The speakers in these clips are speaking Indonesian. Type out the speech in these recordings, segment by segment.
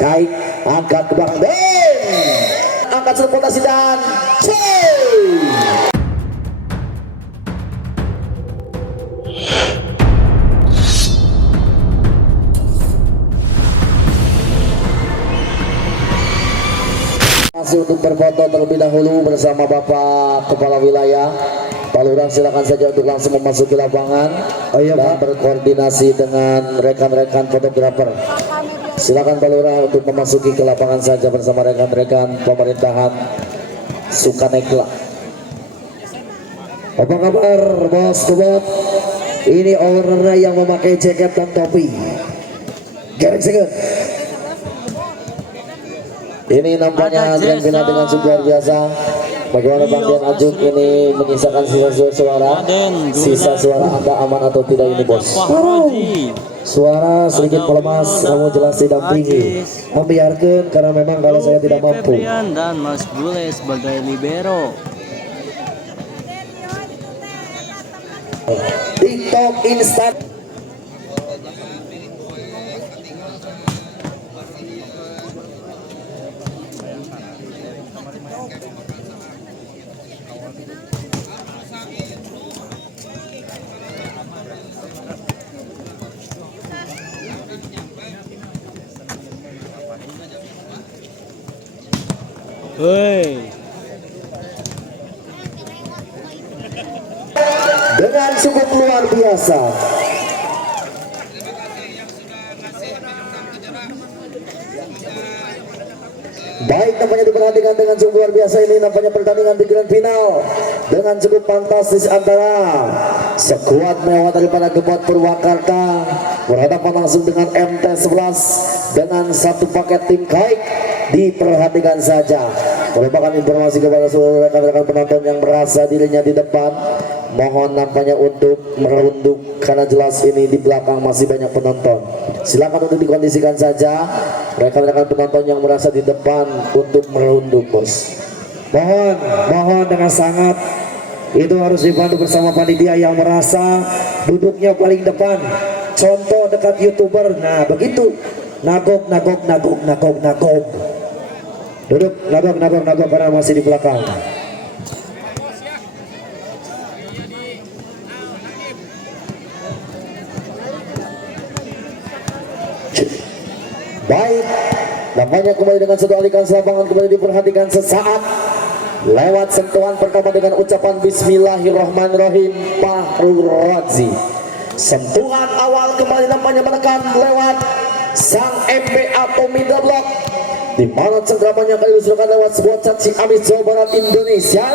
Kai angkat ke belakang dan angkat selepotasi dan masih untuk berfoto terlebih dahulu bersama Bapak Kepala Wilayah Pak Lurah. Silakan saja untuk langsung memasuki lapangan dan berkoordinasi dengan rekan-rekan fotografer. Silakan Pak Lurah untuk memasuki ke lapangan saja bersama rekan-rekan pemerintahan Sukanekla. Apa kabar bos kebot? Ini ownernya yang memakai jaket dan topi. Gareng seger. Ini nampaknya Adrian Pina dengan luar biasa. Bagaimana Bang Dian Ajung ini menyisakan sisa suara? Sisa suara Anda aman atau tidak ini bos? Suara sedikit melemas, kamu jelas tidak tinggi. Membiarkan karena memang kalau saya tidak mampu. Dan Mas Bule sebagai libero. TikTok instan. Hei. Dengan cukup luar biasa. Baik, nampaknya diperhatikan dengan cukup luar biasa. Ini nampaknya pertandingan di grand final dengan cukup fantastis antara sekuat mewah daripada Gebot Purwakarta berhadapan langsung dengan MT11 dengan satu paket tim Kaik. Diperhatikan saja, merupakan informasi kepada seluruh rekan-rekan penonton yang merasa dirinya di depan. Mohon nampaknya untuk merunduk karena jelas ini di belakang masih banyak penonton. Silakan untuk dikondisikan saja rekan-rekan penonton yang merasa di depan untuk merunduk bos. Mohon dengan sangat itu harus dibantu bersama panitia yang merasa duduknya paling depan. Contoh dekat YouTuber, nah begitu. Nagok. Duduk, nagok karena masih di belakang. Baik, nampaknya kembali dengan satu alikan lapangan kembali diperhatikan sesaat. Lewat sentuhan pertama dengan ucapan Bismillahirrahmanirrahim Fahrul Razi. Sentuhan awal kembali nampaknya menekan lewat sang MP atau middle block, di mana cengkramannya kali diusulkan lewat sebuah caci Amis Jawa Barat Indonesia.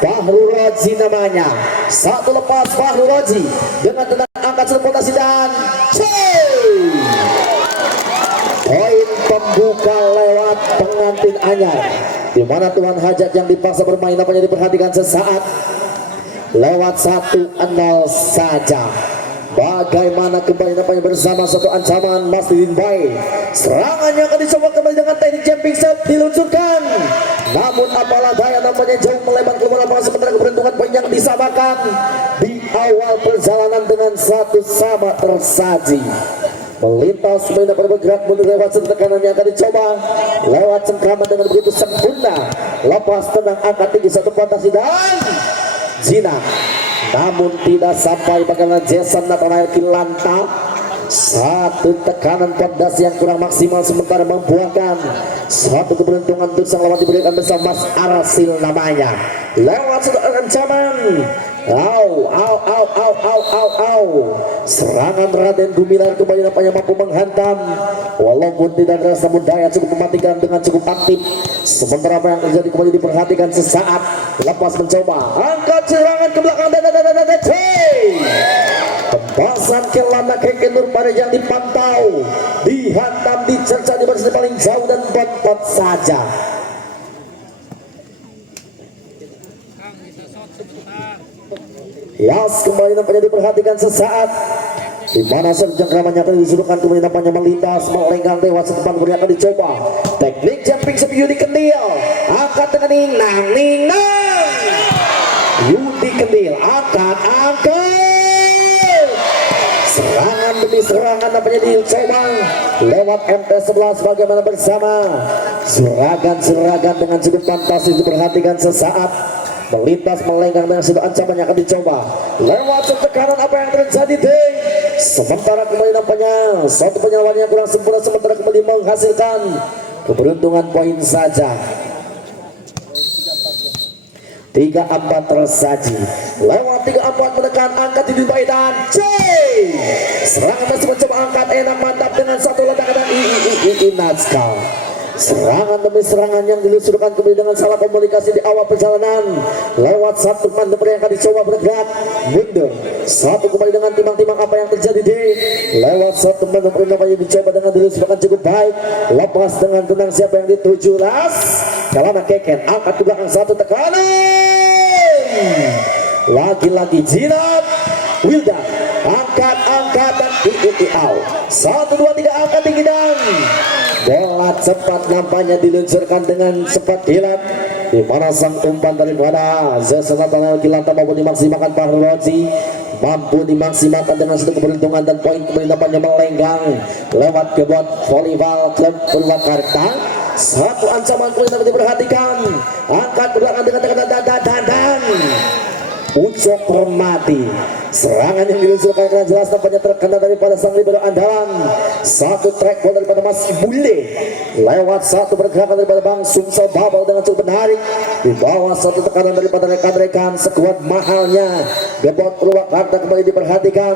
Fahrul Razi namanya. Satu lepas Fahrul Razi dengan tenang angkat selepotasi dan poin pembuka lewat pengantin anyar, di mana Tuan Hajat yang dipaksa bermain nampaknya diperhatikan sesaat. Lewat 1-0 saja. Bagaimana kembali nampaknya bersama satu ancaman Mas Didin Bay. Serangannya akan dicoba kembali dengan teknik jumping set diluncurkan. Namun apalah daya nampaknya jauh melebar keluar lapangan sementara keberuntungan poin yang disamakan di awal perjalanan dengan satu sama tersaji. Melintas mainan bergerak mundur lewat tekanan yang akan dicoba lewat cengkraman dengan begitu sempurna. Lepas tenang angkat tinggi satu fantasi dan Zina, namun tidak sampai bagaimana Jason Nathanael Kilanta. Satu tekanan fondasi yang kurang maksimal sementara membuahkan satu keberuntungan untuk sang lawan diberikan bersama Mas Arasil namanya. Lewat satu ancaman. Serangan Raden Gumilar kembali nampaknya mampu menghantam, walaupun tidak terasa namun daya cukup mematikan dengan cukup aktif. Sementara apa yang terjadi kembali diperhatikan sesaat. Lepas mencoba angkat serangan ke belakang dan tempasan ke lana keke Nur pada yang dipantau, dihantam, dicerca di baris paling jauh dan bot saja. Yas kembali nampaknya diperhatikan sesaat, di mana cengkramannya akan disuruhkan kembali nampaknya melintas melenggang lewat setempat kemudian akan dicoba teknik jumping sepi Yudi Kendil angkat dengan Ninang Yudi Kendil angkat serangan demi serangan nampaknya dicoba lewat MT11 bagaimana bersama Suragan dengan cukup fantastis diperhatikan sesaat melintas melenggang dengan sudah ancaman yang akan dicoba lewat tekanan apa yang terjadi deh. Sementara kembali nampaknya satu penyaluran yang kurang sempurna sementara kembali menghasilkan keberuntungan poin saja. 3-4 tersaji lewat 3-4 menekan angkat di Baidan serangan masih mencoba angkat enak mantap dengan satu ledakan dan Nazkal. Serangan demi serangan yang dilusurkan kembali dengan salah komunikasi di awal perjalanan lewat satu manuver yang akan dicoba bergerak mundur satu kembali dengan timang-timang apa yang terjadi di lewat satu manuver yang dicoba dengan dilusurkan cukup baik lepas dengan tenang siapa yang dituju las Kalana Keken angkat ke belakang satu tekanan lagi-lagi Jinak Wildan angkat dan out 1, 2, 3 angkat tinggi dan bola cepat nampaknya diluncurkan dengan cepat kilat di mana sang umpan daripada Zesenatan Kilanta mampu dimaksimalkan Fahruloji mampu dimaksimalkan dengan satu keberuntungan dan poin kembali nampaknya melenggang lewat kebuat volleyball klub Purwakarta. Satu ancaman kembali dapat diperhatikan angkat ke belakang dengan tekanan dan Ucok Permati serangan yang diluncurkan dengan jelas nampaknya terkena daripada sang libero andalan satu track ball daripada Mas Bule lewat satu pergerakan daripada Bang Sumsel Babel dengan cukup menarik di bawah satu tekanan daripada rekan-rekan sekuat mahalnya Gebot Purwakarta kembali diperhatikan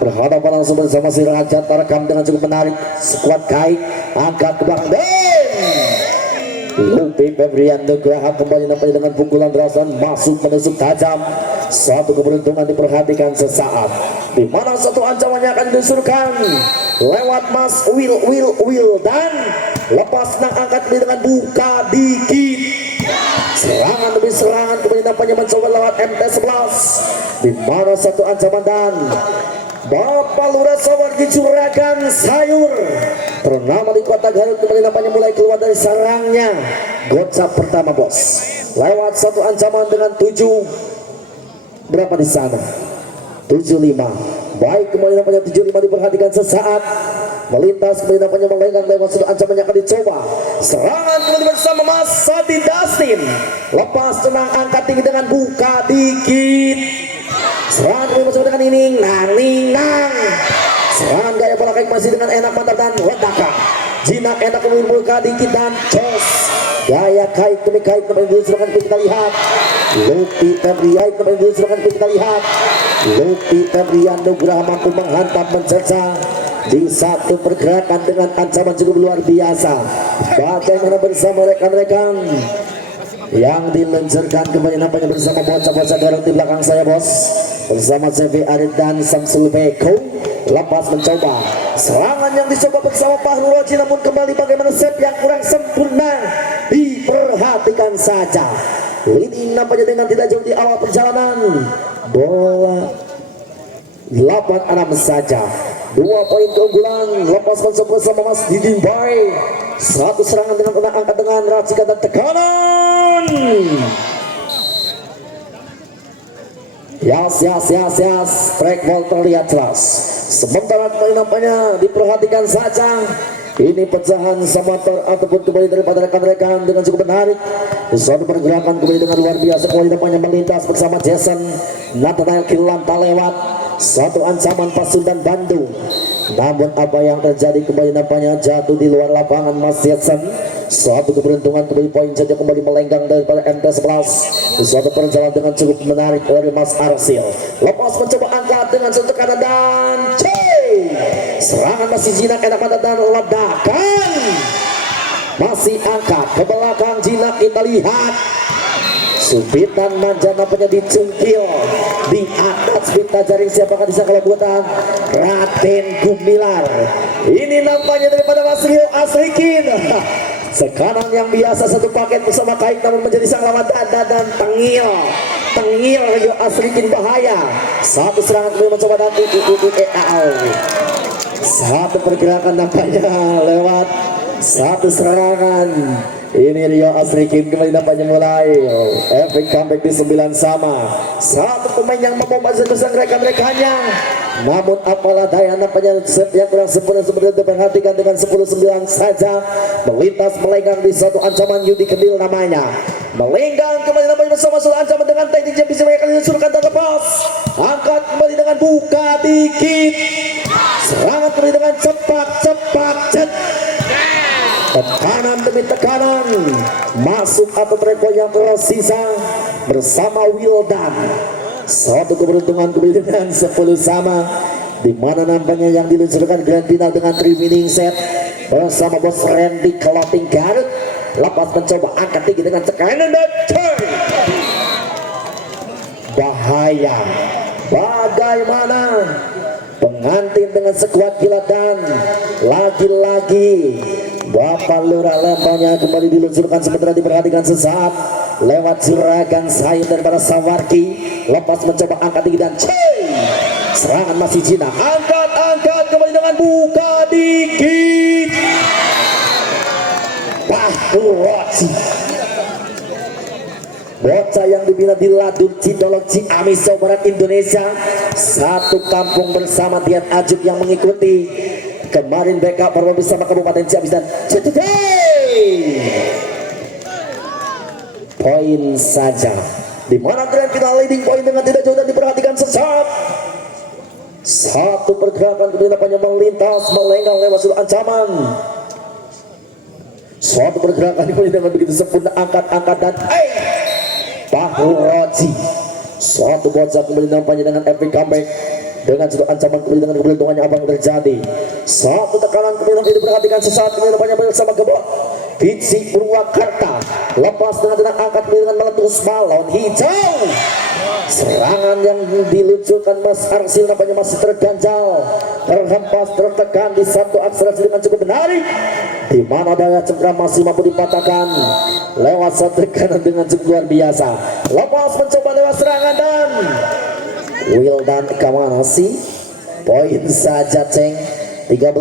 berhadapan langsung bersama si Raja Tarekam dengan cukup menarik sekuat kait angkat ke belakang Lupi Febrian Nugraha kembali nampaknya dengan pukulan rasan masuk menusuk tajam satu keberuntungan diperhatikan sesaat di mana satu ancamannya akan dilusurkan lewat Mas Will dan lepas nang angkat dengan buka dikit serangan demi serangan kembali nampaknya mencoba lewat MT11 di mana satu ancaman dan Bapak Lurah Sawargi Juragan Sayur ternama di kota Garut kembali nampaknya mulai keluar dari sarangnya gocap pertama bos lewat satu ancaman dengan 7 berapa di sana 75 baik kembali nampaknya 75 diperhatikan sesaat melintas kembali nampaknya melenggang lewat satu ancaman yang akan dicoba serangan kembali bersama Mas Sadi Dastin lepas tenang angkat tinggi dengan buka dikit serangan kembali bersama dengan nang serangan gaya bola kaki masih dengan enak mantap dan ledakan Jinak enak kembali buka dikit dan jos gaya kait demi kait kembali diluncurkan kita lihat Lupi Febrian kembali diluncurkan kita lihat Lupi Febrian Nugraha mampu menghantam mencerca di satu pergerakan dengan ancaman cukup luar biasa bagaimana bersama rekan-rekan yang diluncurkan kembali nampaknya bersama bocah-bocah Garut di belakang saya bos bersama CV Arid dan Samsul Beko lepas mencoba serangan yang dicoba bersama Fahru Roji namun kembali bagaimana set yang kurang sempurna diperhatikan saja leading nampaknya dengan tidak jauh di awal perjalanan bola 8-6 saja 2 poin keunggulan lepas mencoba bersama Mas Didin Bay satu serangan dengan tenang angkat dengan racikan dan tekanan Yas track ball terlihat jelas sementara kembali nampaknya diperhatikan saja ini pecahan samator ataupun kembali daripada rekan-rekan dengan cukup menarik suatu pergerakan kembali dengan luar biasa kembali nampaknya melintas bersama Jason Nathanael Kilanta lewat satu ancaman Pasundan Bandung namun apa yang terjadi kembali nampaknya jatuh di luar lapangan Mas Jason suatu keberuntungan kembali poin saja kembali melenggang daripada MT11 suatu perjalanan dengan cukup menarik dari Mas Arsil lepas mencoba angkat dengan sentuh kanan dan serangan masih Jinak enak mata dan ledakan masih angkat ke belakang Jinak kita lihat Supitan manja nampaknya dicungkil di atas pita jaring siapakah bisa kalau buatan Raden Gumilar ini nampaknya daripada Mas Rio Asrikin sekarang yang biasa satu paket bersama kait namun menjadi sang lawan dada dan tengil Rio Asrikin bahaya satu serangan kembali mencoba dan satu pergerakan nampaknya lewat satu serangan Ini Rio Asrikin kembali nampaknya mulai. Efek comeback di 9 sama. Satu pemain yang mampu bersang rekan-rekannya. Namun apalah daya nampaknya set yang kurang sempurna seperti itu, perhatikan dengan 10-9 saja. Melintas melenggang di satu ancaman Yudi Kendil namanya. Melenggang kembali nampaknya bersama satu ancaman dengan teknik yang bisa mereka diluncurkan dan lepas. Angkat kembali dengan buka dikit. Serangan kembali dengan cepat cet. Tekanan demi tekanan, masuk atau treko yang tersisa bersama Wildan. Satu keberuntungan kembali dengan 10 sama, di mana nampaknya yang diluncurkan grand final dengan 3 winning set bersama bos Randy Clothing Garut. Lepas mencoba angkat tinggi dengan tekanan dan turn. Bahaya. Bagaimana pengantin dengan sekuat gila dan lagi-lagi Bapak Lurah lempanya kembali diluncurkan sementara diperhatikan sesaat lewat juragan sayap daripada Sawarki. Lepas mencoba angkat tinggi dan serangan masih Cina, angkat kembali dengan buka dikit. Roci bocah yang dibina di Ladun Cidolog Ciamis Jawa Barat Indonesia, satu kampung bersama Tian Ajib yang mengikuti kemarin backup bersama Kabupaten Ciamis dan poin saja, di mana grand final leading point dengan tidak jauh dan diperhatikan sesaat. Satu pergerakan kemudian melintas melenggang lewat seluruh ancaman. Suatu pergerakan kemudian dengan begitu sempurna angkat dan Bahru Roji. Suatu bocah kembali nampaknya dengan epic comeback dengan satu ancaman kembali dengan keberuntungannya apa yang terjadi. Satu tekanan kemudian diperhatikan sesaat kemudian nampaknya bersama Gebok Pitsi Purwakarta. Lepas dengan angkat kembali dengan meletus balon hijau. Serangan yang diluncurkan Mas Arsil nampaknya masih terganjal, terhempas, tertekan di satu akselerasi dengan cukup menarik, di mana daya cengkram masih mampu dipatahkan lewat satu tekanan dengan cukup luar biasa. Lepas mencoba lewat serangan dan Wildan kemana sih? Poin saja ceng, 13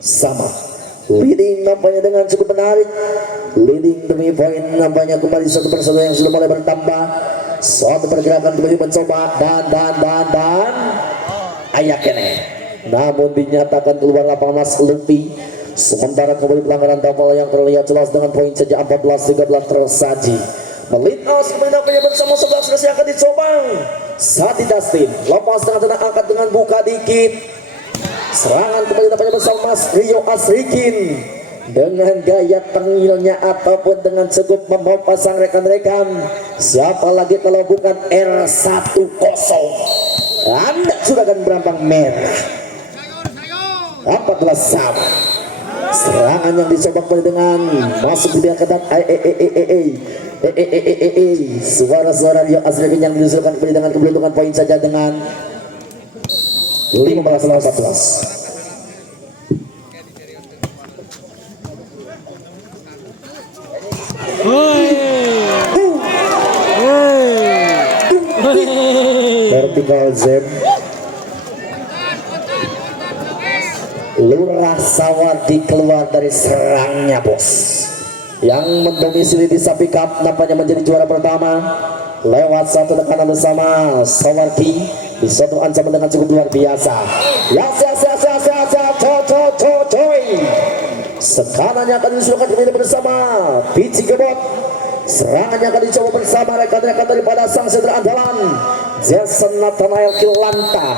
sama. Leading nampaknya dengan cukup menarik, leading demi poin nampaknya kembali satu persatu yang sudah mulai bertambah. Suatu pergerakan kembali mencoba dan ayaknya, namun dinyatakan keluar lapangan Mas Lupi. Sementara kembali pelanggaran tampal yang terlihat jelas dengan poin saja 14-13 tersaji. Melintas kembali nampaknya bersama 11 yang akan dicoba Sati Dustin. Lepas dengan angkat dengan buka dikit. Serangan kembali nampaknya bersama Mas Rio Asrikin dengan gaya tengilnya ataupun dengan cukup memopasang rekan-rekan. Siapa lagi kalau bukan R10. Anda sudah akan berampang merah. 14 sama. Serangan yang dicoba kembali dengan masuk di ketat suara-suara Rio Asrikin yang diusulkan kembali dengan keberuntungan poin saja dengan 15-14. Vertical zone. Lurah Sawardi keluar dari serangnya bos, yang mendomisili di Sapi Cup nampaknya menjadi juara pertama lewat satu tekanan bersama Sawardi di satu ancaman dengan cukup luar biasa. Sekanannya akan disuruhkan kembali bersama Pici Gebot. Serangannya akan dicoba bersama rekan-rekan daripada sang sentral andalan Jason Nathanael Kilanta.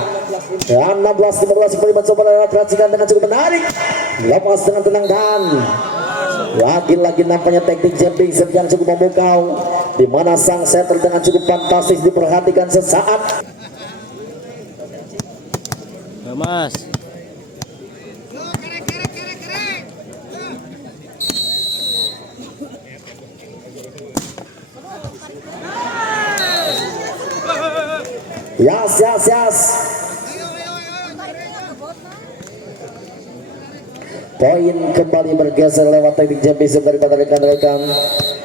Dan 16-15 kembali mencoba lewat perhatikan dengan cukup menarik. Lepas dengan tenang dan lagi-lagi nampaknya teknik jumping yang cukup memukau, di mana sang setter dengan cukup fantastis diperhatikan sesaat. Mas. Yas. Poin kembali bergeser lewat teknik jumping daripada rekan-rekan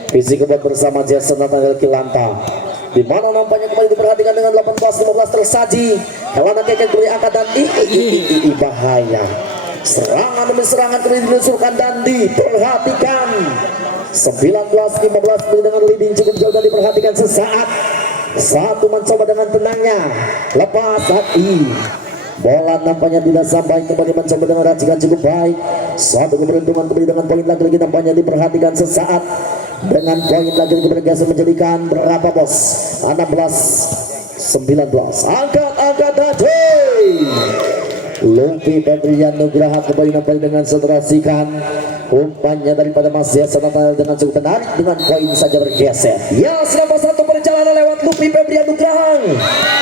Fisik Kebot bersama Jason Nathanael Kilanta, di mana nampaknya kembali diperhatikan dengan 18-15 tersaji. Kalau nanti akan kembali angkat dan bahaya. Serangan demi serangan kembali diluncurkan dan diperhatikan. 19-15 dengan leading cukup jauh dan diperhatikan sesaat. Satu mencoba dengan tenangnya, lepas hati. Bola nampaknya tidak sampai, kembali mencoba dengan racikan cukup baik. Satu keberuntungan kembali dengan poin lagi nampaknya diperhatikan sesaat. Dengan poin lagi bergeser menjadikan berapa bos? 16-19. Angkat tadi. Lupi Febrian Nugraha kembali nampaknya dengan sentrasikan umpannya daripada Mas Yasan dengan cukup menarik dengan poin saja bergeser. Ya, selama satu perjalanan lewat Lupi Febrian Nugraha.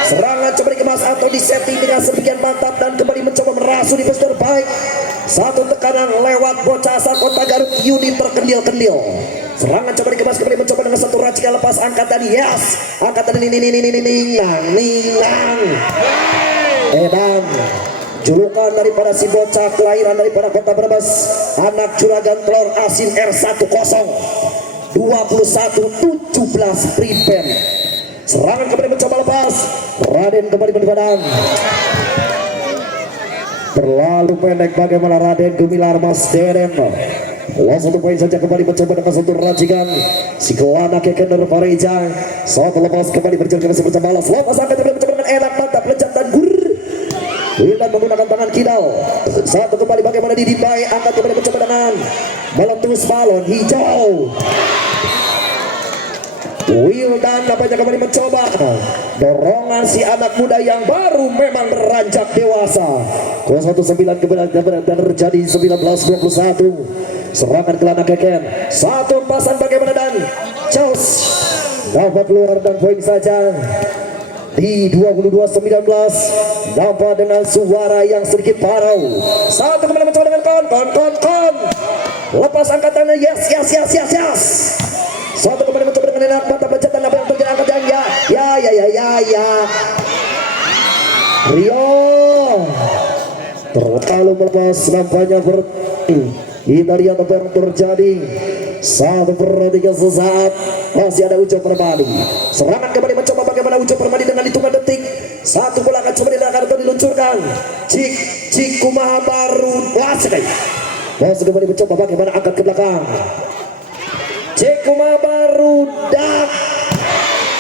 Serangan coba dikemas atau disetting dengan sebagian mantap dan kembali mencoba merasu di pos terbaik. Satu tekanan lewat bocah asal Kota Garut Yudi terkendil-kendil. Serangan coba dikemas kembali mencoba dengan satu racikan lepas angkat tadi. Yes, angkat tadi ninang. Edan. Julukan daripada si bocah kelahiran daripada Kota Brebes, anak juragan telur asin R10 21-17 prevent. Serangan kembali mencoba lepas, Raden kembali berbadan. Terlalu pendek bagaimana Raden Gumilar Mas Derem. Langsung satu poin saja kembali mencoba dengan satu racikan si Kelana Kekender Pareja. Satu lepas kembali berjalan seperti balas. Lepas angkat kembali mencoba dengan enak mantap lejat dan gur. Wildan menggunakan tangan kidal. Satu kembali bagaimana didipai, angkat kembali mencoba dengan meletus balon hijau. Wildan nampaknya kembali mencoba dorongan si anak muda yang baru memang beranjak dewasa. 19 kembali dan terjadi 19-21. Serangan Kelana Keken. Satu pasan bagaimana dan Charles dapat keluar dan poin saja. Di 22-19 nampak dengan suara yang sedikit parau. Satu kembali mencoba dengan kon. Lepas angkatannya yes. Satu kembali mencoba dengan enak mata pecatan apa yang terjadi angkatan ya. Rio terlalu melepas nampaknya kita lihat apa yang terjadi. Satu perhatikan sesaat masih ada Ujo Permadi. Serangan kembali mencoba bagaimana Ujo Permadi dengan hitungan detik. Satu bola akan coba dilakukan atau diluncurkan. Cik Kumaha baru wasit. Masih kembali mencoba bagaimana angkat ke belakang. Cik Kumaha baru dak.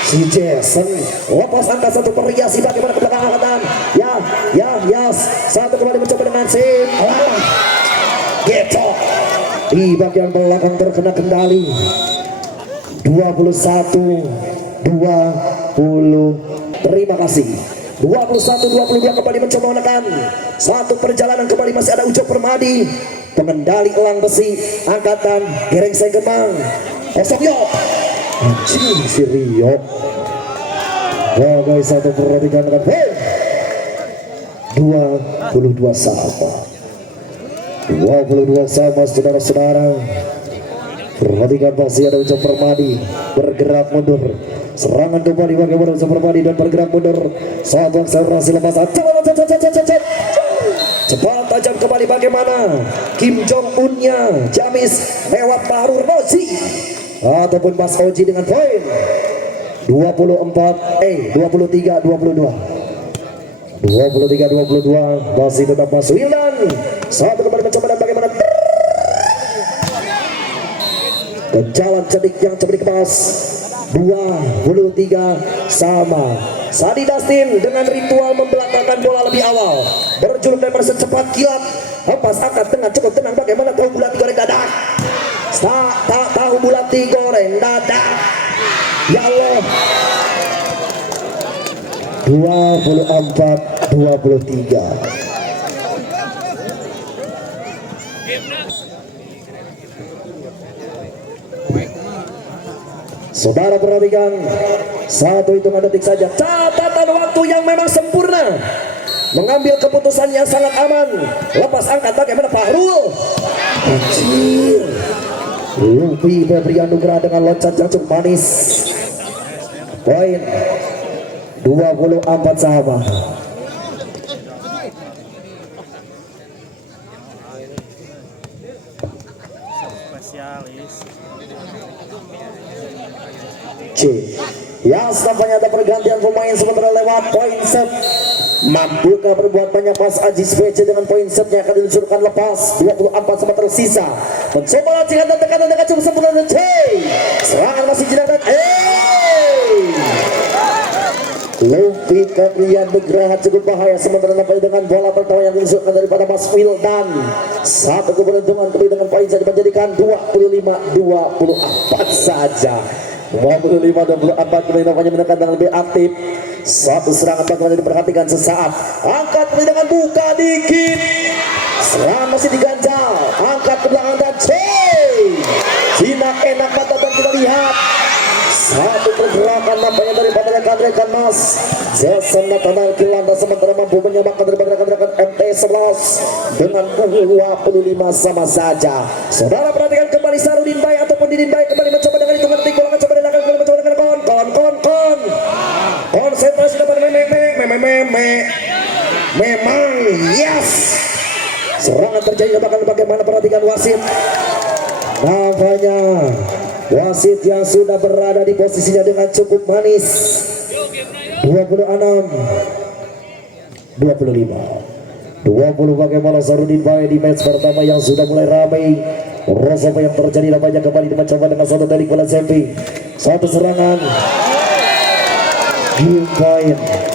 Si Jason lepas angkat satu periasi bagaimana ke belakang angkatan. Ya. Satu kembali mencoba dengan sim. Gitu. Di bagian belakang terkena kendali. 21-20. Terima kasih. 21-22 kembali mencoba menekan. Satu perjalanan kembali masih ada Ujo Permadi. Pengendali elang besi angkatan Gerengseng Kemang. Osokyo. Anjing si Rio. Guys, satu perhatikan dengan 22 sama. 22 sama saudara-saudara. Perhatikan masih ada Ujo Permadi bergerak mundur. Serangan kembali bagaimana Ujo Permadi dan bergerak mundur. Satu akselerasi lepas. Cepat tajam kembali bagaimana Kim Jong Unnya Jamis lewat Bahrul Rozi ataupun Mas Oji dengan poin 23-22 masih tetap Mas Wildan. Satu kembali mencoba dan bagaimana ke jalan cedik yang coba dikemas. 23 sama. Sadi Dustin dengan ritual membelakangkan bola lebih awal, berjuluk dan secepat kilat. Hempas angkat tengah cukup tenang bagaimana tahu bulat digoreng dadak. Tahu bulat digoreng dadak. Ya Allah. 24-23. Saudara perhatikan, satu hitungan detik saja, catatan waktu yang memang sempurna, mengambil keputusan yang sangat aman. Lepas angkat bagaimana Fahrul. Kecil Lupi Febrian Nugraha dengan loncat yang cukup manis. Poin 24 sama. Ya, nampaknya ada pergantian pemain sementara lewat poin set Mampukah berbuat banyak Mas Aziz BC dengan poin setnya akan diluncurkan lepas 24 sama tersisa. Mencoba lancingan dan tekanan dengan cukup sempurna dan serangan masih jinak dan Luffy Kaprian Nugraha cukup bahaya sementara nampaknya dengan bola pertama yang diluncurkan daripada Mas Wildan. Satu keberuntungan kembali dengan poin saja menjadikan 25-24 saja. 25-24 kembali nampaknya menekan dengan lebih aktif. Satu serangan bagaimana diperhatikan sesaat. Angkat kembali dengan buka dikit. Serangan masih diganjal. Angkat ke belakang dan jinak enak mata dan kita lihat. Satu pergerakan nampaknya daripada rekan-rekan Mas Jason Nathanael Kilanda sementara mampu menyamakan daripada rekan-rekan MT11 dengan 25 sama saja. Saudara perhatikan kembali Sarudin Bay ataupun Didin Bay kembali mencoba dengan hitungan detik bola mencoba dengan mencoba dengan kon konsentrasi dapat memang yes. Serangan terjadi bagaimana perhatikan wasit. Nampaknya wasit yang sudah berada di posisinya dengan cukup manis. 26-25 bagaimana Sarudin Bay di match pertama yang sudah mulai ramai. Rasa apa yang terjadi nampaknya kembali dimencoba dengan satu teknik bola Sempi. Satu serangan game point